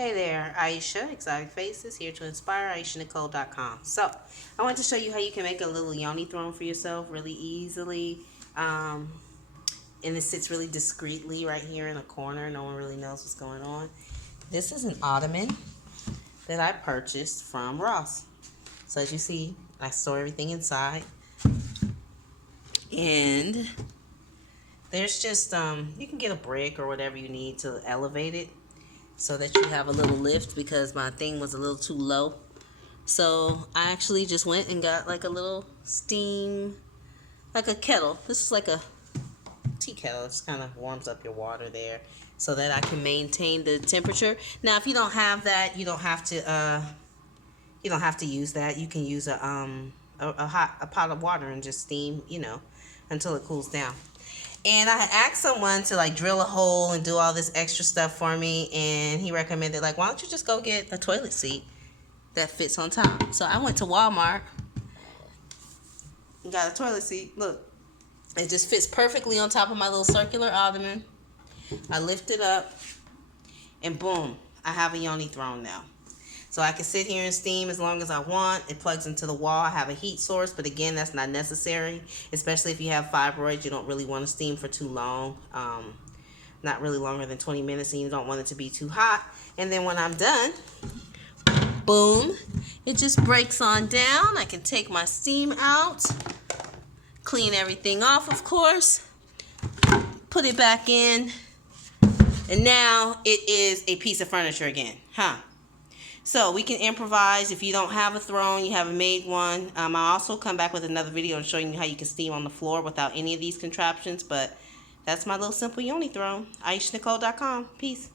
Hey there, Aisha, Exotic Faces, here to inspire, AishaNicole.com. So, I want to show you how you can make a little Yoni throne for yourself really easily. And it sits really discreetly right here in a corner. No one really knows what's going on. This is an ottoman that I purchased from Ross. So, as you see, I store everything inside. And there's just, you can get a brick or whatever you need to elevate it, so that you have a little lift, because my thing was a little too low. So I actually just went and got like a little steam, like a kettle. This is like a tea kettle. It just kind of warms up your water there so that I can maintain the temperature. Now, if you don't have that, you don't have to use that. You can use a pot of water and just steam, until it cools down. And I had asked someone to like drill a hole and do all this extra stuff for me, and he recommended, like, why don't you just go get a toilet seat that fits on top. So I went to Walmart and got a toilet seat. Look, it just fits perfectly on top of my little circular ottoman. I lift it up and boom, I have a Yoni throne now. So I can sit here and steam as long as I want. It plugs into the wall. I have a heat source, but again, that's not necessary, especially if you have fibroids. You don't really want to steam for too long, not really longer than 20 minutes, and you don't want it to be too hot. And then when I'm done, boom, it just breaks on down. I can take my steam out, clean everything off, of course, put it back in, and now it is a piece of furniture again, So we can improvise. If you don't have a throne, you haven't made one. I'll also come back with another video showing you how you can steam on the floor without any of these contraptions. But that's my little simple Yoni throne. AishaNicole.com. Peace.